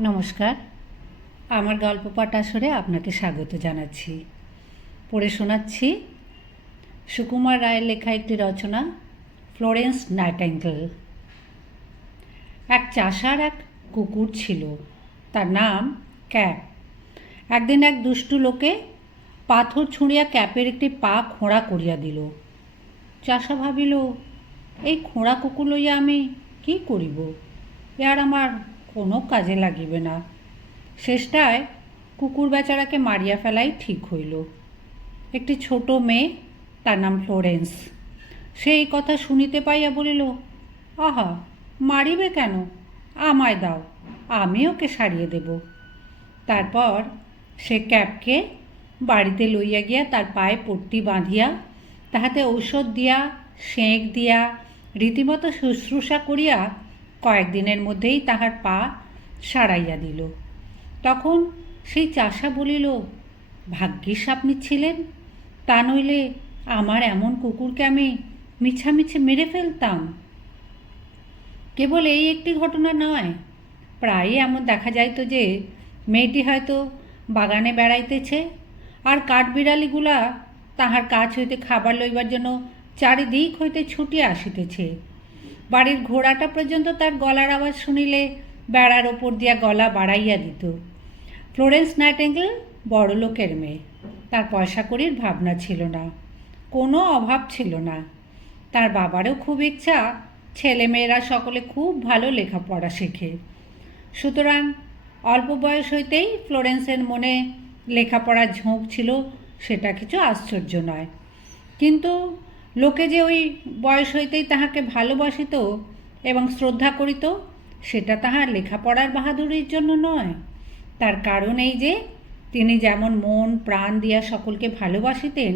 নমস্কার, আমার গল্প পাঠ আসরে আপনাকে স্বাগত জানাচ্ছি। পড়ে শোনাচ্ছি সুকুমার রায়ের লেখা একটি রচনা, ফ্লোরেন্স নাইটিঙ্গেল। এক চাষার এক কুকুর ছিল, তার নাম ক্যাপ। একদিন এক দুষ্টু লোকে পাথর ছুঁড়িয়া ক্যাপের একটি পা খোঁড়া করিয়া দিল। চাষা ভাবিল, এই খোঁড়া কুকুর লইয়া আমি কি করিব, এ আর আমার কোনো কাজে লাগিবে না। শেষটায় কুকুর বেচারাকে মারিয়া ফেলাই ঠিক হইল। একটি ছোট মেয়ে, তার নাম ফ্লোরেন্স, সে এই কথা শুনিতে পাইয়া বলিল, আহা, মারিবে কেন, আমায় দাও, আমি ওকে সারিয়ে দেব। তারপর সে ক্যাপকে বাড়িতে লইয়া গিয়া তার পায়ে পট্টি বাঁধিয়া তাহাতে ঔষধ দিয়া সেঁক দিয়া রীতিমতো শুশ্রূষা করিয়া কয়েকদিনের মধ্যেই তাহার পা সারাইয়া দিল। তখন সেই চাষা বলিল, ভাগ্যিস আপনি ছিলেন, তা নইলে আমার এমন কুকুরকে আমি মিছামিছি মেরে ফেলতাম। কেবল এই একটি ঘটনা নয়, প্রায়ই এমন দেখা যাইত যে মেয়েটি হয়তো বাগানে বেড়াইতেছে, আর কাঠবিড়ালিগুলা তাহার কাছ হইতে খাবার লইবার জন্য চারিদিক হইতে ছুটিয়া আসিতেছে। বাড়ির ঘোড়াটা পর্যন্ত তার গলার আওয়াজ শুনিলে বেড়ার ওপর দিয়া গলা বাড়াইয়া দিত। ফ্লোরেন্স নাইটিঙ্গেল বড় লোকের মেয়ে, তার পয়সা কড়ির ভাবনা ছিল না, কোনো অভাব ছিল না। তার বাবারও খুব ইচ্ছা ছেলেমেয়েরা সকলে খুব ভালো লেখাপড়া শেখে। সুতরাং অল্প বয়স হইতেই ফ্লোরেন্সের মনে লেখাপড়ার ঝোঁক ছিল, সেটা কিছু আশ্চর্য নয়। কিন্তু লোকে যে ওই বয়স হইতেই তাহাকে ভালোবাসিত এবং শ্রদ্ধা করিত, সেটা তাহার লেখাপড়ার বাহাদুরির জন্য নয়। তার কারণ এই যে তিনি যেমন মন প্রাণ দিয়া সকলকে ভালোবাসিতেন,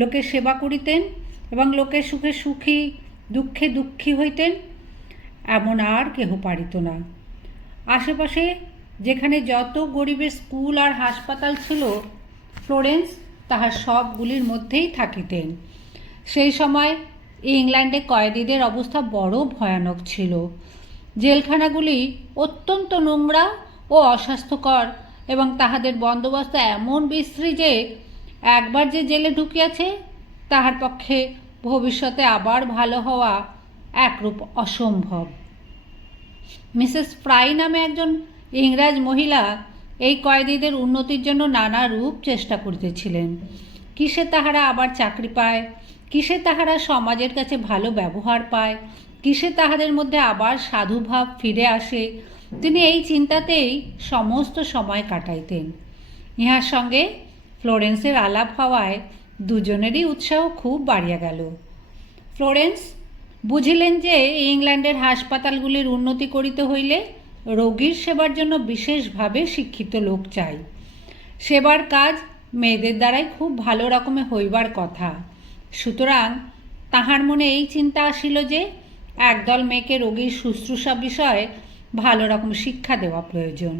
লোকের সেবা করিতেন এবং লোকের সুখে সুখী দুঃখে দুঃখী হইতেন, এমন আর কেহ পারিত না। আশেপাশে যেখানে যত গরিবের স্কুল আর হাসপাতাল ছিল, ফ্লোরেন্স তাহার সবগুলির মধ্যেই থাকিতেন। সেই সময় ইংল্যান্ডে কয়েদিদের অবস্থা বড় ভয়ানক ছিল। জেলখানাগুলি অত্যন্ত নোংরা ও অস্বাস্থ্যকর এবং তাহাদের বন্দোবস্ত এমন বিশ্রী যে একবার যে জেলে ঢুকিয়াছে তাহার পক্ষে ভবিষ্যতে আবার ভালো হওয়া একরূপ অসম্ভব। মিসেস ফ্রাই নামে একজন ইংরাজ মহিলা এই কয়েদিদের উন্নতির জন্য নানা রূপ চেষ্টা করিতেছিলেন। কিসে তাহারা আবার চাকরি পায়, কিসে তাহারা সমাজের কাছে ভালো ব্যবহার পায়, কিসে তাহাদের মধ্যে আবার সাধুভাব ফিরে আসে, তিনি এই চিন্তাতেই সমস্ত সময় কাটাইতেন। ইহার সঙ্গে ফ্লোরেন্সের আলাপ হওয়ায় দুজনেরই উৎসাহ খুব বাড়িয়া গেল। ফ্লোরেন্স বুঝিলেন যে ইংল্যান্ডের হাসপাতালগুলির উন্নতি করিতে হইলে রোগীর সেবার জন্য বিশেষভাবে শিক্ষিত লোক চাই। সেবার কাজ মেয়েদের দ্বারাই খুব ভালো রকমে হইবার কথা। সুতরাং তাহার মনে এই চিন্তা আসিল যে একদল মেয়েকে রোগীর শুশ্রূষা বিষয়ে ভালো রকম শিক্ষা দেওয়া প্রয়োজন।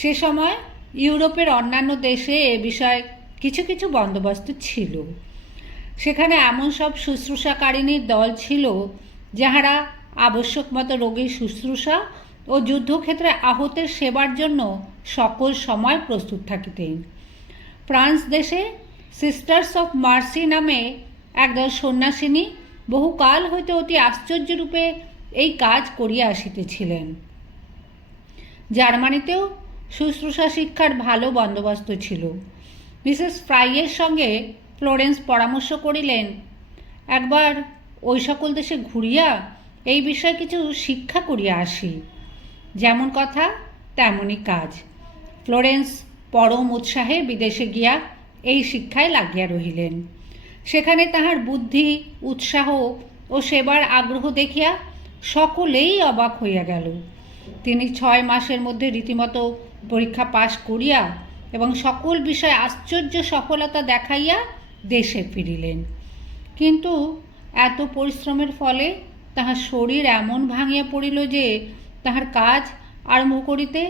সে সময় ইউরোপের অন্যান্য দেশে এ বিষয়ে কিছু কিছু বন্দোবস্ত ছিল। সেখানে এমন সব শুশ্রূষাকারিণীর দল ছিল যাহারা আবশ্যক মতো রোগীর শুশ্রূষা ও যুদ্ধক্ষেত্রে আহতের সেবার জন্য সকল সময় প্রস্তুত থাকিতেন। ফ্রান্স দেশে সিস্টার্স অফ মার্সি নামে একদল সন্ন্যাসিনী বহুকাল হইতে অতি আশ্চর্যরূপে এই কাজ করিয়া আসিতেছিলেন। জার্মানিতেও শুশ্রূষা শিক্ষার ভালো বন্দোবস্ত ছিল। মিসেস ফ্রাইয়ের সঙ্গে ফ্লোরেন্স পরামর্শ করিলেন, একবার ওই সকল দেশে ঘুরিয়া এই বিষয়ে কিছু শিক্ষা করিয়া আসি। যেমন কথা তেমনই কাজ। ফ্লোরেন্স পরম উৎসাহে বিদেশে গিয়া এই শিক্ষায় লাগিয়া রহিলেন। সেখানে তাহার বুদ্ধি, উৎসাহ ও সেবার আগ্রহ দেখিয়া সকলেই অবাক হইয়া গেল। তিনি 6 মাসের মধ্যে রীতিমতো পরীক্ষা পাশ করিয়া এবং সকল বিষয়ে আশ্চর্য সফলতা দেখাইয়া দেশে ফিরিলেন। কিন্তু এত পরিশ্রমের ফলে তাহার শরীর এমন ভাঙিয়া পড়িল যে তাহার কাজ আরম্ভ করিতে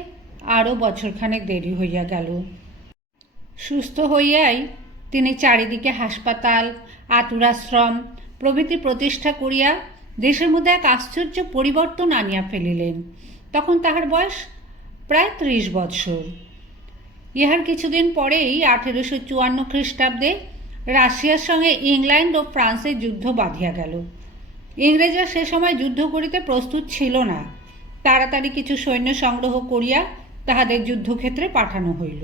আরও বছরখানেক দেরি হইয়া গেল। সুস্থ হইয়াই তিনি চারিদিকে হাসপাতাল, আতুরাশ্রম প্রভৃতি প্রতিষ্ঠা করিয়া দেশের মধ্যে এক আশ্চর্য পরিবর্তন আনিয়া ফেলিলেন। তখন তাহার বয়স প্রায় 30 বৎসর। ইহার কিছুদিন পরেই 1854 খ্রিস্টাব্দে রাশিয়ার সঙ্গে ইংল্যান্ড ও ফ্রান্সের যুদ্ধ বাধিয়া গেল। ইংরেজরা সে সময় যুদ্ধ করিতে প্রস্তুত ছিল না। তাড়াতাড়ি কিছু সৈন্য সংগ্রহ করিয়া তাহাদের যুদ্ধক্ষেত্রে পাঠানো হইল।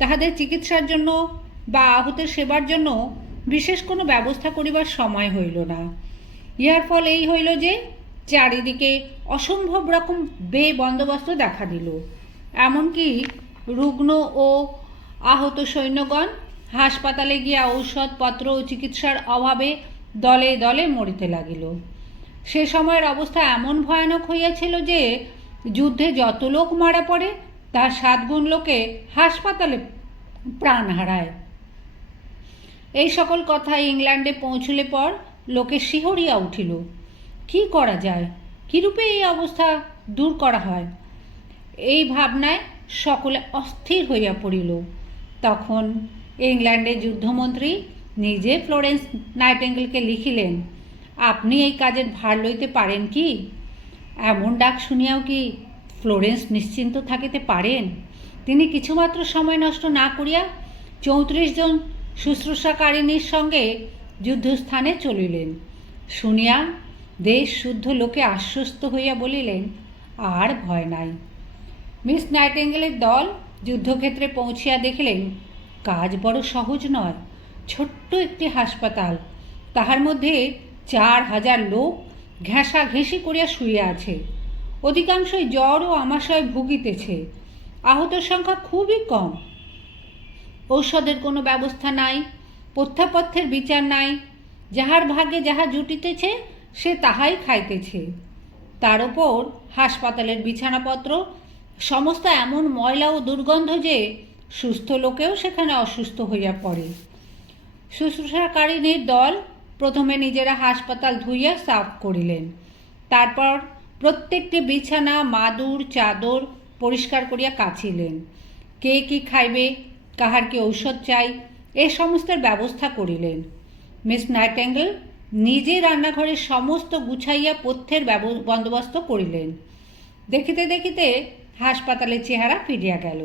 তাহাদের চিকিৎসার জন্য বা আহতের সেবার জন্য বিশেষ কোনো ব্যবস্থা করিবার সময় হইল না। ইহার ফল এই হইল যে চারিদিকে অসম্ভব রকম বন্দোবস্ত দেখা দিল। এমনকি রুগ্ন ও আহত সৈন্যগণ হাসপাতালে গিয়া ঔষধপত্র ও চিকিৎসার অভাবে দলে দলে মরিতে লাগিল। সে সময়ের অবস্থা এমন ভয়ানক হইয়াছিল যে যুদ্ধে যত লোক মারা পড়ে তার 7 গুণ লোকে হাসপাতালে প্রাণ হারায়। এই সকল কথা ইংল্যান্ডে পৌঁছলে পর লোকে শিহরিয়া উঠিল। কি করা যায়, কিরূপে এই অবস্থা দূর করা হয়, এই ভাবনায় সকলে অস্থির হইয়া পড়িল। তখন ইংল্যান্ডের যুদ্ধমন্ত্রী নিজে ফ্লোরেন্স নাইটেঙ্গেলকে লিখিলেন, আপনি এই কাজের ভার লইতে পারেন কি? এমন ডাক শুনিয়াও কি ফ্লোরেন্স নিশ্চিন্ত থাকিতে পারেন? তিনি কিছুমাত্র সময় নষ্ট না করিয়া 34 জন শুশ্রূষাকারিণীর সঙ্গে যুদ্ধস্থানে চলিলেন। শুনিয়া দেশ শুদ্ধ লোকে আশ্বস্ত হইয়া বলিলেন, আর ভয় নাই। মিস নাইটেঙ্গেলের দল যুদ্ধক্ষেত্রে পৌঁছিয়া দেখিলেন কাজ বড় সহজ নয়। ছোট্ট একটি হাসপাতাল, তাহার মধ্যে 4000 লোক ঘেঁষাঘেঁষি করিয়া শুইয়া আছে। অধিকাংশই জ্বর ও আমাশয় ভুগিতেছে। আহতের সংখ্যা খুবই কম। ঔষধের কোনো ব্যবস্থা নাই, পথ্যাপথ্যের বিচার নাই। যাহার ভাগ্যে যাহা জুটিতেছে সে তাহাই খাইতেছে। তার ওপর হাসপাতালের বিছানাপত্র সমস্ত এমন ময়লা ও দুর্গন্ধ যে সুস্থ লোকেও সেখানে অসুস্থ হইয়া পড়ে। শুশ্রূষাকারিণীর দল প্রথমে নিজেরা হাসপাতাল ধুইয়া সাফ করিলেন। তারপর প্রত্যেকটি বিছানা, মাদুর, চাদর পরিষ্কার করিয়া কাচিলেন। কে কি খাইবে, কাহার কি ঔষধ চাই, এ সমস্তের ব্যবস্থা করিলেন। মিস নাইটেঙ্গেল নিজে রান্নাঘরে সমস্ত গুছাইয়া পথ্যের বন্দোবস্ত করিলেন। দেখিতে দেখিতে হাসপাতালের চেহারা ফিরিয়া গেল।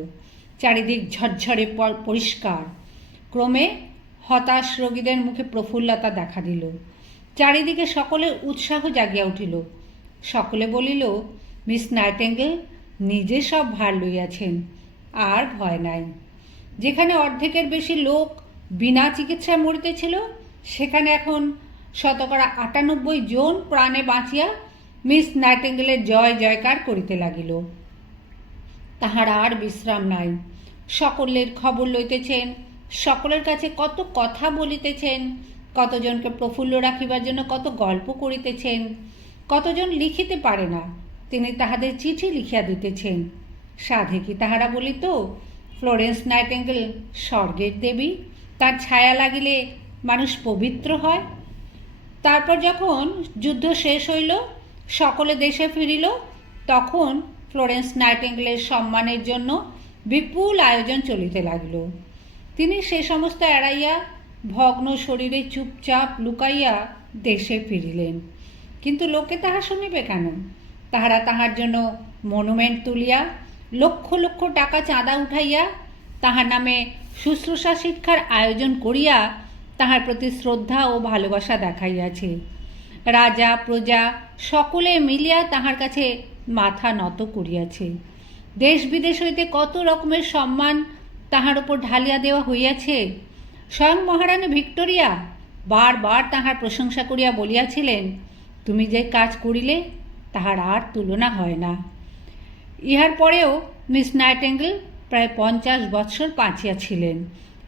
চারিদিক ঝরঝরে পরিষ্কার। ক্রমে হতাশ রোগীদের মুখে প্রফুল্লতা দেখা দিল। চারিদিকে সকলের উৎসাহ জাগিয়া উঠিল। সকলে বলিল, মিস নাইটেঙ্গেল নিজে সব ভার লইয়াছেন, আর ভয় নাই। যেখানে অর্ধেকের বেশি লোক বিনা চিকিৎসায় মরিতেছিল, সেখানে এখন 98% জন প্রাণে বাঁচিয়া মিস নাইটেঙ্গেলের জয় জয়কার করিতে লাগিল। তাহার আর বিশ্রাম নাই। সকলের খবর লইতেছেন, সকলের কাছে কত কথা বলিতেছেন, কতজনকে প্রফুল্ল রাখিবার জন্য কত গল্প করিতেছেন। কতজন লিখিতে পারে না, তিনি তাহাদের চিঠি লিখিয়া দিতেছেন। সাধে কি তাহারা বলিত, ফ্লোরেন্স নাইটেঙ্গেল স্বর্গের দেবী, তার ছায়া লাগিলে মানুষ পবিত্র হয়। তারপর যখন যুদ্ধ শেষ হইল, সকলে দেশে ফিরিল, তখন ফ্লোরেন্স নাইটেঙ্গেলের সম্মানের জন্য বিপুল আয়োজন চলিতে লাগিল। তিনি সে সমস্ত এড়াইয়া ভগ্ন শরীরে চুপচাপ লুকাইয়া দেশে ফিরিলেন। কিন্তু লোকে তাহা শুনিবে কেন? তাহারা তাহার জন্য মনুমেন্ট তুলিয়া লক্ষ লক্ষ টাকা চাঁদা উঠাইয়া তাহার নামে শুশ্রূষা শিক্ষার আয়োজন করিয়া তাহার প্রতি শ্রদ্ধা ও ভালোবাসা দেখাইয়াছে। রাজা প্রজা সকলে মিলিয়া তাহার কাছে মাথা নত করিয়াছে। দেশ বিদেশ হইতে কত রকমের সম্মান তাহার উপর ঢালিয়া দেওয়া হইয়াছে। স্বয়ং মহারানী ভিক্টোরিয়া বারবার তাহার প্রশংসা করিয়া বলিয়াছিলেন, তুমি যে কাজ করিলে তাহার আর তুলনা হয় না। ইহার পরেও মিস নাইটেঙ্গেল প্রায় 50 বৎসর বাঁচিয়াছিলেন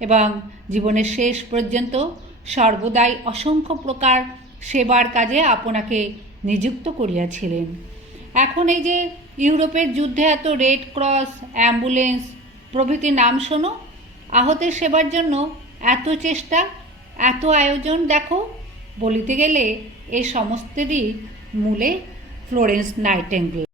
এবং জীবনের শেষ পর্যন্ত সর্বদাই অসংখ্য প্রকার সেবার কাজে আপনাকে নিযুক্ত করিয়াছিলেন। এখন এই যে ইউরোপের যুদ্ধে এত রেড ক্রস, অ্যাম্বুলেন্স প্রভৃতি নাম শোনো, আহতের সেবার জন্য এত চেষ্টা, এত আয়োজন, দেখো বলিতে গেলে এ সমস্তেরই মূলে ফ্লোরেন্স নাইটেঙ্গেল।